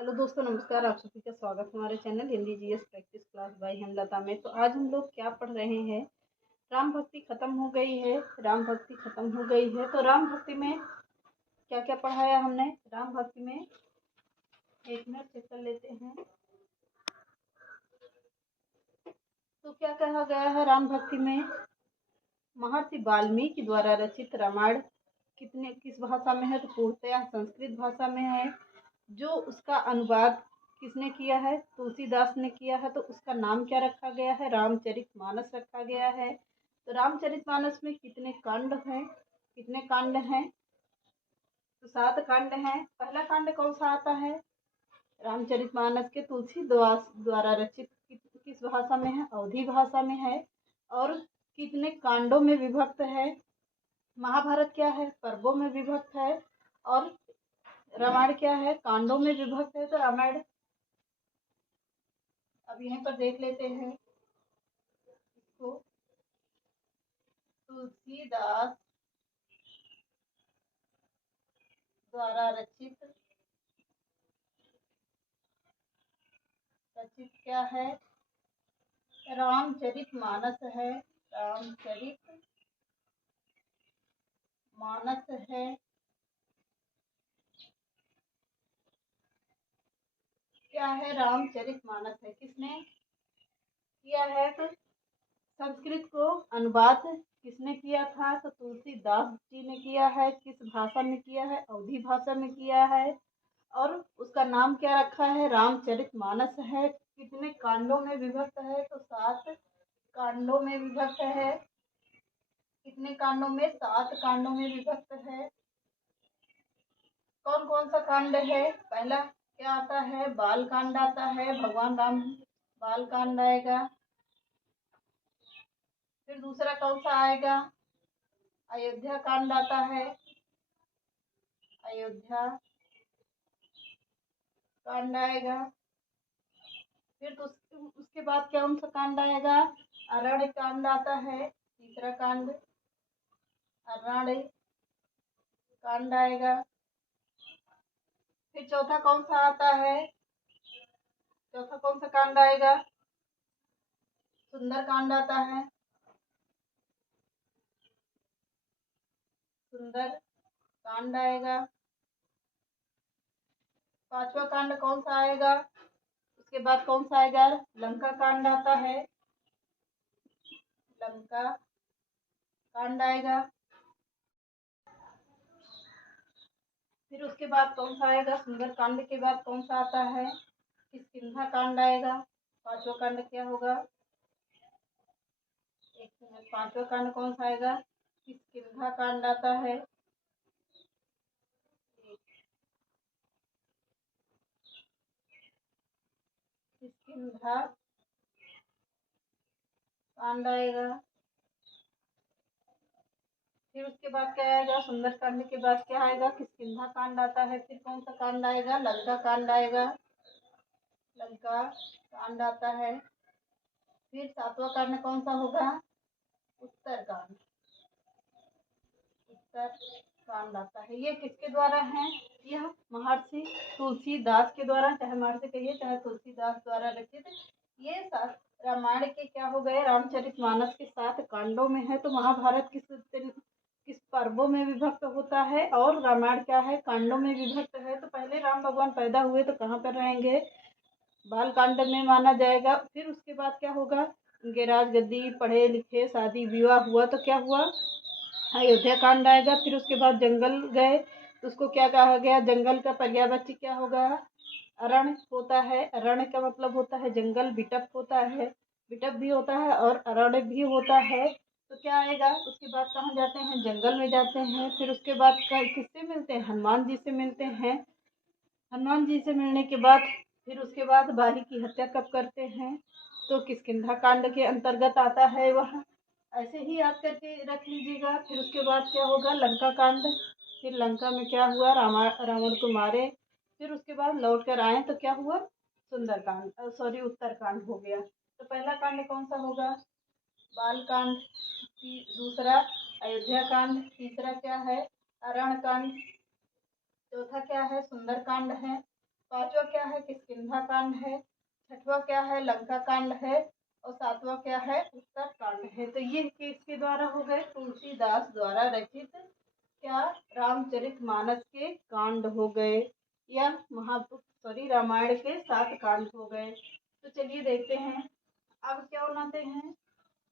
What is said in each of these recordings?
Hello दोस्तों, नमस्कार। आप सभी का स्वागत है हमारे channel Hindi GS practice class by Hemlata में। तो आज हम लोग क्या पढ़ रहे हैं? राम भक्ति खत्म हो गई है। राम भक्ति खत्म हो गई है तो राम भक्ति में क्या क्या पढ़ाया हमने? राम भक्ति में एक मिनट चेक कर लेते हैं। तो क्या कहा गया है राम भक्ति में? महर्षि वाल्मीकि द्वारा रचित रामायण किस भाषा में है? तो पूर्णतया संस्कृत भाषा में है। जो उसका अनुवाद किसने किया है? तुलसीदास ने किया है। तो उसका नाम क्या रखा गया है? रामचरितमानस रखा गया है। तो रामचरितमानस में कितने कांड हैं? कितने कांड हैं? तो 7 कांड हैं। पहला कांड कौन सा आता है? रामचरितमानस के तुलसीदास द्वारा रचित किस भाषा में है? अवधी भाषा में है। और कितने कांडों में विभक्त है? महाभारत क्या है? पर्वों में विभक्त है। और रामायण क्या है? कांडों में विभक्त है। तो रामायण अब यहीं पर देख लेते हैं इसको। तुलसीदास द्वारा रचित क्या है? रामचरितमानस है। रामचरितमानस है। क्या है? रामचरितमानस है। किसने किया है? तो संस्कृत को अनुवाद किसने किया था? तो तुलसीदास जी ने किया है। किस भाषा में किया है? अवधी भाषा में किया है। और उसका नाम क्या रखा है? रामचरितमानस है। कितने कांडों में विभक्त है? तो 7 कांडों में विभक्त है। कितने कांडों में? 7 कांडों में विभक्त है। कौन कौन सा कांड है? पहला क्या आता है? बाल कांड आता है। भगवान राम बाल कांड आएगा। फिर दूसरा कौन सा आएगा? अयोध्या कांड आता है। अयोध्या कांड आएगा। फिर तो उसके बाद कौन सा कांड आएगा? अरण्य कांड आता है। तीसरा कांड अरण्य कांड आएगा। फिर चौथा कौन सा आता है? चौथा कौन सा कांड आएगा? सुंदर कांड आता है। सुंदर कांड आएगा। पांचवा कांड कौन सा आएगा? उसके बाद कौन सा आएगा? लंका कांड आता है। लंका कांड आएगा। फिर उसके बाद कौन सा आएगा? सुंदर कांड के बाद कौन सा आता है? किष्किंधा कांड आएगा। पांचवा कांड क्या होगा? एक मिनट, पांचवा कांड कौन सा आएगा? किष्किंधा कांड आता है। किष्किंधा कांड आएगा। फिर उसके बाद क्या आएगा? सुंदर कांड के बाद क्या आएगा? किष्किंधा कांड आता है। फिर कौन सा कांड आएगा? लंका कांड आएगा। लंका कांड आता है। फिर 7वां कांड कौन सा होगा? उत्तर कांड। उत्तर कांड आता है। ये किसके द्वारा है? यह महर्षि तुलसीदास के द्वारा, चाहे महर्षि कहिए चाहे तुलसीदास द्वारा रचित ये 7 रामायण के क्या हो गए? रामचरितमानस के 7 कांडों में है। तो महाभारत किस पर्वों में विभक्त होता है? और रामायण क्या है? कांडों में विभक्त है। तो पहले राम भगवान पैदा हुए तो कहाँ पर रहेंगे? बाल कांड में माना जाएगा। फिर उसके बाद क्या होगा? उनके राज गद्दी, पढ़े लिखे, शादी विवाह हुआ तो क्या हुआ? अयोध्या कांड आएगा। फिर उसके बाद जंगल गए तो उसको क्या कहा गया? जंगल का पर्यायवाची क्या होगा? अरण्य होता है। अरण्य का मतलब होता है जंगल। बिटप होता है, बिटप भी होता है और अरण्य भी होता है। तो क्या आएगा? उसके बाद कहाँ जाते हैं? जंगल में जाते हैं। फिर उसके बाद किससे मिलते हैं? हनुमान जी से मिलते हैं। हनुमान जी से मिलने के बाद फिर उसके बाद बाली की हत्या कब करते हैं? तो किष्किंधा कांड के अंतर्गत आता है वह। ऐसे ही याद करके रख लीजिएगा। फिर उसके बाद क्या होगा? लंका कांड। फिर लंका में क्या हुआ? रावण को मारे। फिर उसके बाद लौट कर आए तो क्या हुआ? सुंदर कांड, सॉरी, उत्तर कांड हो गया। तो पहला कांड कौन सा होगा? बाल कांड। दूसरा अयोध्या कांड। तीसरा क्या है? अरण कांड। चौथा क्या है? सुंदर कांड है। पांचवा क्या है, किष्किंधा कांड है। छठवा क्या है, लंका कांड है। और सातवां क्या है, उत्तर कांड है। तो ये किसके द्वारा हो गए, तुलसीदास द्वारा रचित क्या, रामचरितमानस के कांड हो गए, या रामायण के 7 कांड हो गए। तो चलिए देखते हैं अब क्या बनाते हैं,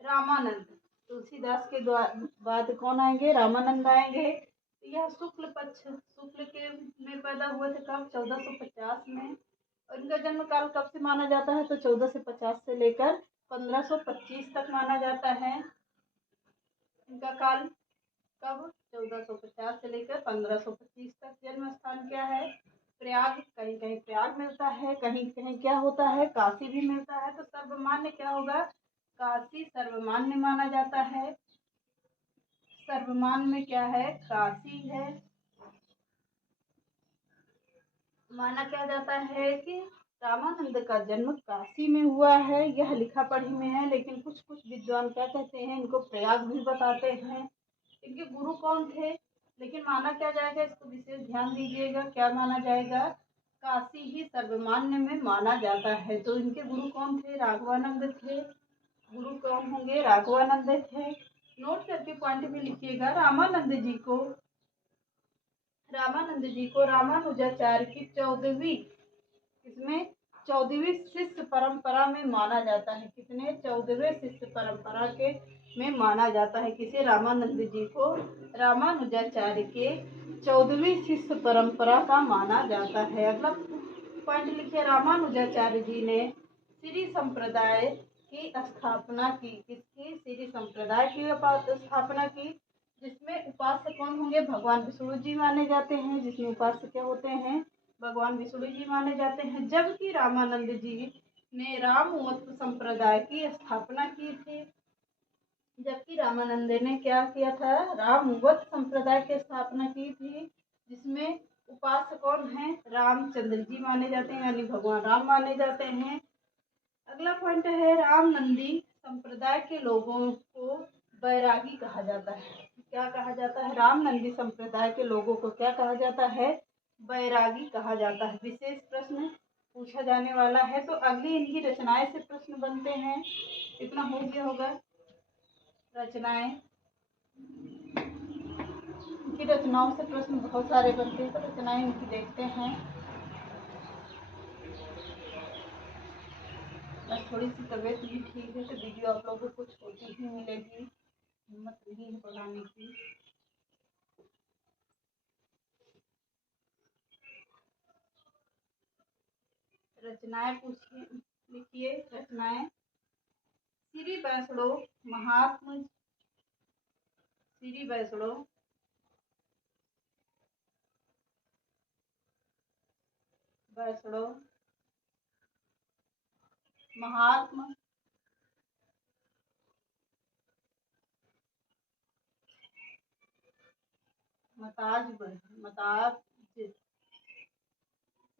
रामानंद। तुलसीदास के बाद कौन आएंगे, रामानंद आएंगे। यह शुक्ल पक्ष, शुक्ल के में पैदा हुए थे कब, 1450 में। और इनका जन्म काल कब से माना जाता है, तो 1450 से लेकर 1525 तक माना जाता है। इनका काल कब, 1450 से लेकर 1525 तक। जन्म स्थान क्या है, प्रयाग। कहीं कहीं प्रयाग मिलता है, कहीं कहीं क्या होता है, काशी भी मिलता है। तो सर्वमान्य क्या होगा, काशी सर्वमान्य माना जाता है। सर्वमान्य में क्या है, काशी है। माना क्या जाता है कि रामानंद का जन्म काशी में हुआ है, यह लिखा पढ़ी में है। लेकिन कुछ कुछ विद्वान क्या कहते हैं, इनको प्रयाग भी बताते हैं। इनके गुरु कौन थे, लेकिन माना क्या जाएगा, इसको विशेष ध्यान दीजिएगा, क्या माना जाएगा, काशी ही सर्वमान्य में माना जाता है। तो इनके गुरु कौन थे, राघवानंद थे। गुरु कौन होंगे, राघवानंद थे। नोट करके पॉइंट में लिखिएगा, रामानंद जी को रामानुजाचार्य की 14वीं, इसमें 14वीं शिष्य परंपरा में माना जाता है। कितने, 14वें शिष्य परंपरा के में माना जाता है। किसे, रामानंद जी को रामानुजाचार्य के 14वीं शिष्य परंपरा का माना जाता है। अगला पॉइंट लिखिए, रामानुजाचार्य जी ने श्री संप्रदाय की स्थापना की। किसकी, श्री संप्रदाय की स्थापना की, जिसमें उपास्य कौन होंगे, भगवान विष्णु जी माने जाते हैं। जिसमें उपास्य क्या होते हैं, भगवान विष्णु जी माने जाते हैं। जबकि रामानंद जी ने रामवत संप्रदाय की स्थापना की थी। जबकि रामानंद ने क्या किया था, रामवत संप्रदाय की स्थापना की थी, जिसमें उपास्य कौन है, रामचंद्र जी माने जाते हैं, यानी भगवान राम माने जाते हैं। अगला पॉइंट है, रामनंदी संप्रदाय के लोगों को बैरागी कहा जाता है। क्या कहा जाता है, रामनंदी संप्रदाय के लोगों को क्या कहा जाता है, बैरागी कहा जाता है। विशेष प्रश्न पूछा जाने वाला है। तो अगली इनकी रचनाएं से प्रश्न बनते हैं। इतना हो गया होगा, रचनाएं, इनकी रचनाओं से प्रश्न बहुत सारे बनते हैं। तो रचनाएं इनकी देखते हैं। बस थोड़ी सी तबीयत भी ठीक है, तो वीडियो आप लोगों को कुछ होती ही मिलेगी, हिम्मत नहीं है पढ़ाने की। रचनाएं पूछिए, लिखिए रचनाएं। श्री वैष्णो महात्म, श्री वैष्णो वैष्णो महात्म मताज, मताज,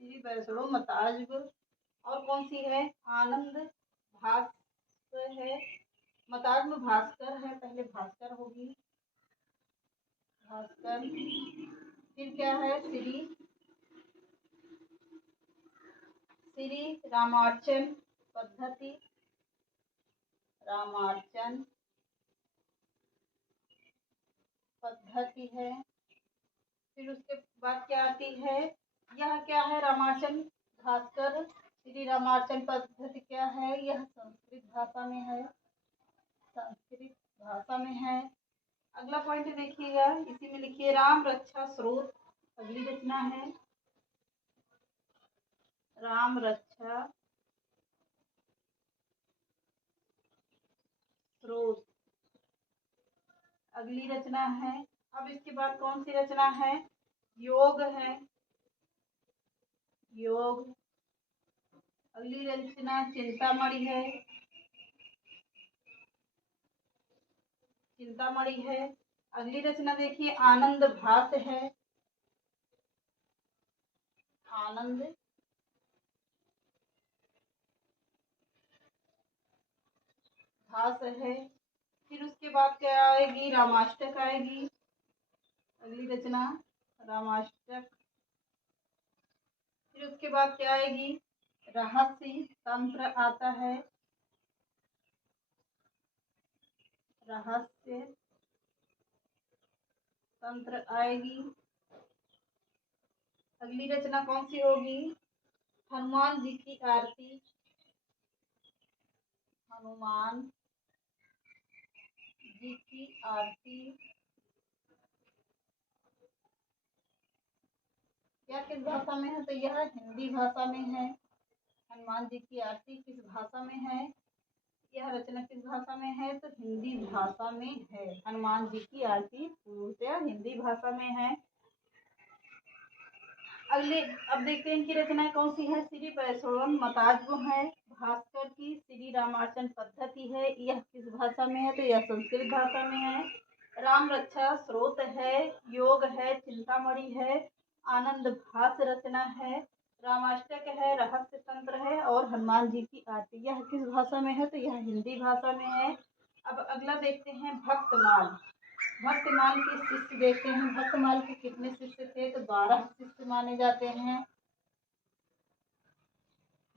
श्री वैष्णो मताज। और कौन सी है, आनंद भास्कर है। मताज में भास्कर है, पहले भास्कर होगी, भास्कर। फिर क्या है, श्री, श्री रामार्चन पद्धति, रामार्चन पद्धति है। फिर उसके बाद क्या आती है, यह क्या है, रामार्चन भास्कर, श्री रामार्चन पद्धति क्या है, यह संस्कृत भाषा में है, संस्कृत भाषा में है। अगला पॉइंट देखिएगा, इसी में लिखिए, राम रक्षा स्रोत। अगली रचना है, राम रक्षा स्रोत। अगली रचना है, अब इसके बाद कौन सी रचना है, योग है, योग। अगली रचना चिंतामणि है, चिंतामणि है। अगली रचना देखिए, आनंद भास है, आनंद भास है। फिर उसके बाद क्या आएगी, रामाष्टक आएगी। अगली रचना रामाष्टक। फिर उसके बाद क्या आएगी, रहस्य तंत्र आता है, रहस्य तंत्र आएगी। अगली रचना कौन सी होगी, हनुमान जी की आरती, हनुमान जी की आरती यह किस भाषा में है, तो यह हिंदी भाषा में है। हनुमान जी की आरती किस भाषा में है, यह रचना किस भाषा में है, तो हिंदी भाषा में है। हनुमान जी की आरती पूर्णतः हिंदी भाषा में है। अगले अब देखते हैं इनकी रचनाएं कौन सी है। श्री वैष्णव मताज है, भास्कर की श्री रामार्चन पद्धति है, यह किस भाषा में है, तो यह संस्कृत भाषा में है। राम रक्षा स्रोत है, योग है, चिंतामणि है, आनंद भास रचना है, रामाष्टक है, रहस्य तंत्र है और हनुमान जी की आरती, यह किस भाषा में है, तो यह हिंदी भाषा में है। अब अगला देखते हैं भक्तमाल। भक्तमाल के शिष्य देखते हैं, भक्तमाल के कितने शिष्य थे, तो 12 शिष्य माने जाते हैं।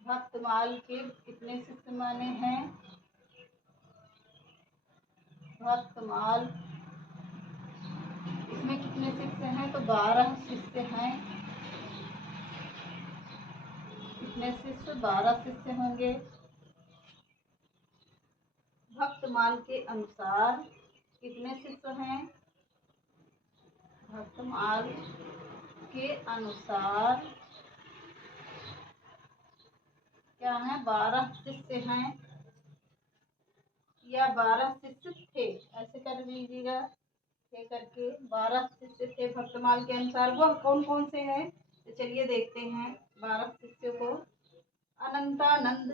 भक्तमाल के कितने शिष्य माने हैं, भक्तमाल इसमें कितने शिष्य हैं, तो 12 शिष्य हैं। कितने शिष्य, 12 शिष्य होंगे। भक्तमाल के अनुसार कितने शिष्य हैं, भक्तमाल के अनुसार क्या है, 12 शिष्य हैं या 12 शिष्य थे, ऐसे कर लीजिएगा थे करके। 12 शिष्य थे भक्तमाल के अनुसार। वह कौन कौन से हैं, तो चलिए देखते हैं 12 शिष्यों को। अनंतानंद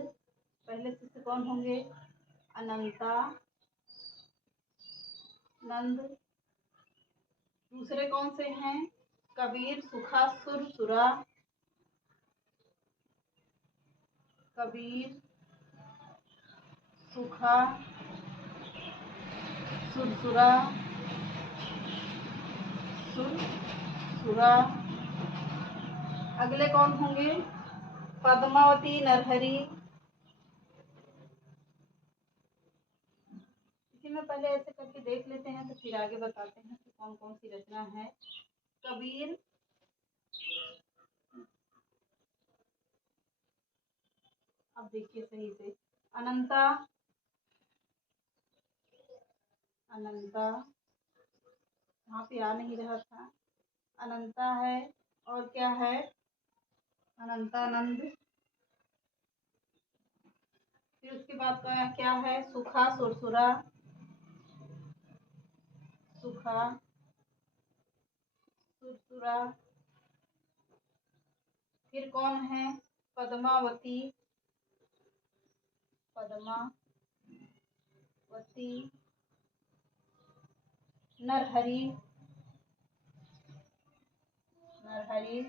पहले शिष्य कौन होंगे, अनंतानंद। दूसरे कौन से हैं, कबीर सुखा सुरसुरा, कबीर सुखा सुरसुरा, सुरसुरा। अगले कौन होंगे, पद्मावती नरहरि। इसी में पहले ऐसे करके देख लेते हैं, तो फिर आगे बताते हैं कि कौन कौन सी रचना है। कबीर, अब देखिए सही से, अनंता, अनंता वहाँ पे आ नहीं रहा था, अनंता है और क्या है, अनंतानंद। फिर उसके बाद क्या है, सुखा सुरसुरा, सुखा सुरसुरा। फिर कौन है, पद्मावती, पद्मावती। नरहरि, नरहरि।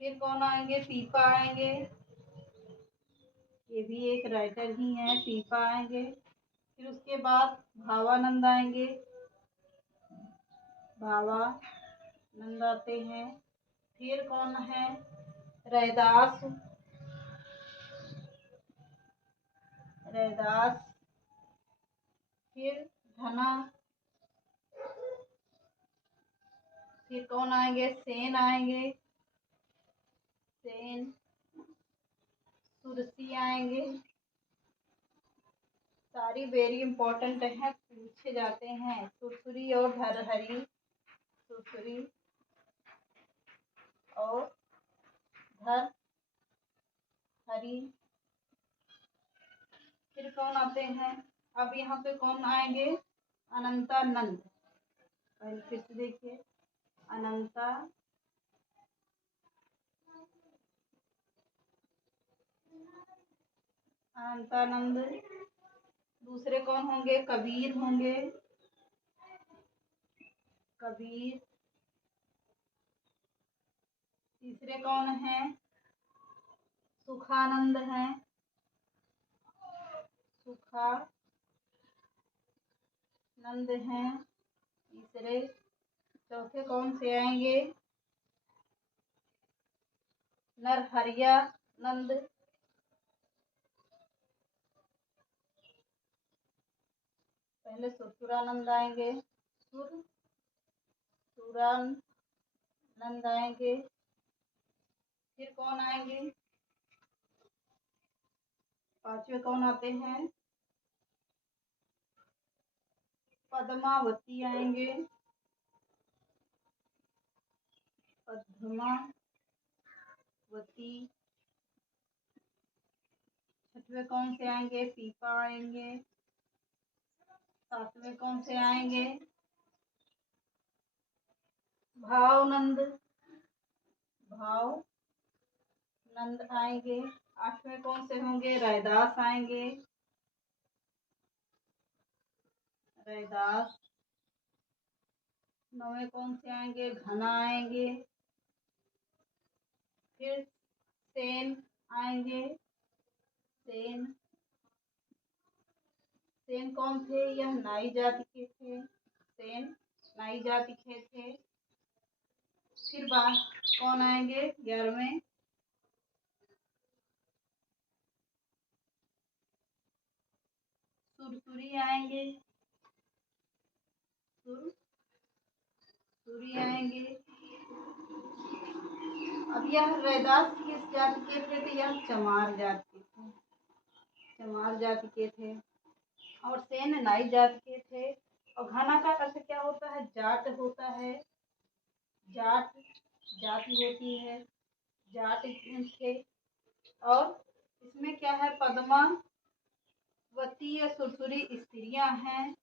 फिर कौन आएंगे, पीपा आएंगे, ये भी एक राइटर ही है, पीपा आएंगे। फिर उसके बाद भावानंद आएंगे, भावानंद आते हैं। फिर कौन है, रैदास, रैदास। फिर धना। फिर कौन आएंगे, सेन आएंगे, सेन। सुरसी आएंगे। सारी वेरी इंपॉर्टेंट है, पूछे जाते हैं। सुरसुरी और धरहरी, सुरसुरी और धरहरी। फिर कौन आते हैं, अब यहाँ पे कौन आएंगे, अनंतानंद। पहले फिर से देखिए, अनंतानंद। दूसरे कौन होंगे, कबीर होंगे, कबीर। तीसरे कौन है, सुखानंद है, सुखानंद हैं तीसरे। चौथे कौन से आएंगे, नरहरिया नंद, पहले सुरसुरानंद आएंगे, सुरसुरानंद आएंगे। फिर कौन आएंगे? पांचवे कौन आते हैं? पद्मावती आएंगे, पद्मावती। छठवें कौन से आएंगे? पीपा आएंगे। सातवें कौन से आएंगे? भावनंद, भावनंद आएंगे। आठवें कौन से होंगे? रैदास आएंगे, रैदास। नौवें कौन से आएंगे? घना आएंगे। फिर सेन आएंगे, सेन। सेन कौन थे? यह नाई जाति के थे, सेन नाई जाति के थे। फिर बाद कौन आएंगे? 11वें सुरसुरी आएंगे, सुरसुरी आएंगे। अब यह रैदास किस जाति के थे? तो यह चमार जाति के थे, चमार जाति के थे। और सेन नाई जाति के थे। और घना का अर्थ क्या होता है? जाट होता है, जाट जाति होती है, जाट थे। और इसमें क्या है? पद्मावती या सुरसुरी स्त्रियां हैं,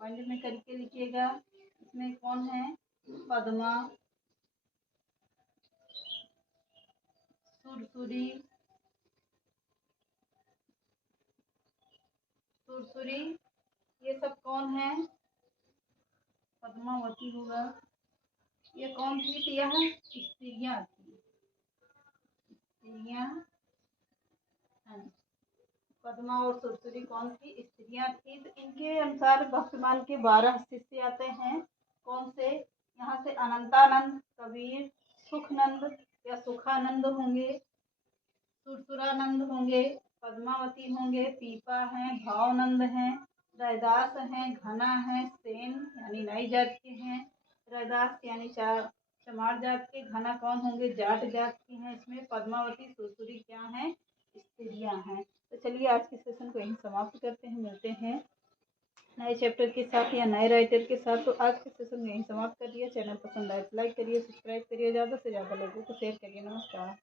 पॉइंट में करके लिखिएगा। इसमें कौन है? पद्मा, सुरसुरी, सुरसुरी, ये सब कौन है? पद्मावती होगा। ये कौन थी? तो यह स्त्रियां थी, स्त्रियां। पद्मा और सुरसुरी कौन थी? स्त्रियां थी। तो इनके अनुसार भक्तिमान के 12 शिष्य आते हैं। कौन से? यहाँ से अनंतानंद, कबीर, सुखनंद या सुखानंद होंगे, सुरसुरानंद होंगे, पद्मावती होंगे, पीपा हैं, भावनंद हैं, रैदास हैं, घना है, सेन यानी नाई जात के हैं, रैदास यानी चमार जात के, घना कौन होंगे? जाट जात के हैं। इसमें पद्मावती सुरसुरी क्या हैं? स्त्रियां हैं। तो चलिए आज के सेशन को यहीं समाप्त करते हैं, मिलते हैं नए चैप्टर के साथ या नए राइटर के साथ। तो आज के सेशन में यहीं समाप्त कर दिया। चैनल पसंद आए तो लाइक करिए, सब्सक्राइब करिए, ज़्यादा से ज़्यादा लोगों को शेयर करिए। नमस्कार।